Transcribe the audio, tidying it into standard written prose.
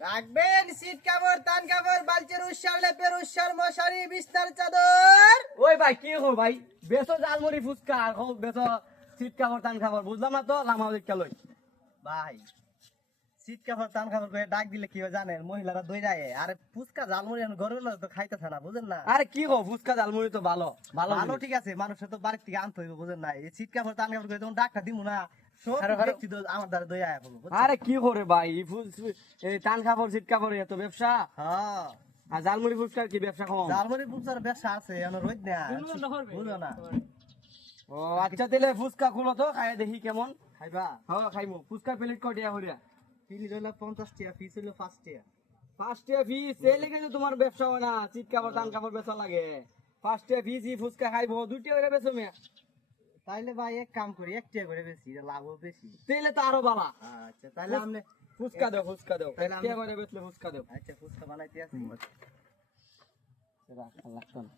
রাখবেন সিট কাপড়, তান কাপড়, বালতির উৎসার, লেপের উৎসার, মশারি, বিস্তার, চাদর। ওই ভাই কি হো ভাই, বেসো জালমুড়ি ফুচকা আর হো বেসো শীত কাপড় টান খাবার, বুঝলাম না তো লামাও দেখা লই। ভাই সিট কাপড়, তান কাপড় করে ডাক দিলে কি হয় জানেন? মহিলারা দই যায়। আরে ফুচকা ঝালমুড়ি গরমের লোক তো খাইতেছে না, বুঝেন না? আরে কি হো ফুচকা জালমুড়ি তো ভালো ভালো ভালো জিনিস। ঠিক আছে, মানুষের তো বাড়ির থেকে আনতে হইব, বুঝেন না? এই সিট কাপড়, তান কাপড় করে তখন ডাকটা দিব না, সব আরে আরে, ব্যক্তি তো আমার দ্বারা দই আয়া পড়বো, বুঝছেন? আরে কি করে ভাই এই টান কাপড় শীত কাপড় এত ব্যবসা, হ্যাঁ, আর জালমুড়ি ফুচকার কি ব্যবসা কম? ঝালমুড়ি ফুচকার ব্যবসা আছে, এখন রোদ না, বুঝলো না? ও আচ্ছা তাহলে ফুচকা খুলো তো খাই দেখি কেমন। খাইবা? হ্যাঁ খাইমু। ফুচকার প্লেট কয়টা হরিয়া? পিস হইলো 50 টাকা, পিস হইলো 5 টাকা। 5 টাকা পিস, এই লেগে তো তোমার ব্যবসা হয় না, শীত কাপড় টান কাপড় বেচা লাগে। 5 টাকা পিস ফুচকা খাইবো, 2 টাকা করে বেচো মেয়া। তাইলে ভাই এক কাম করি, 1 টাকা করে বেশি, লাভও বেশি। তাইলে তো আরো বালা। আচ্ছা তাহলে আপনি ফুচকা দাও, ফুচকা দাও, তাহলে 1 টাকা করে বেচলে ফুচকা দাও। আচ্ছা ফুচকা বানাইতে আসি। রাখ, লাগতো না।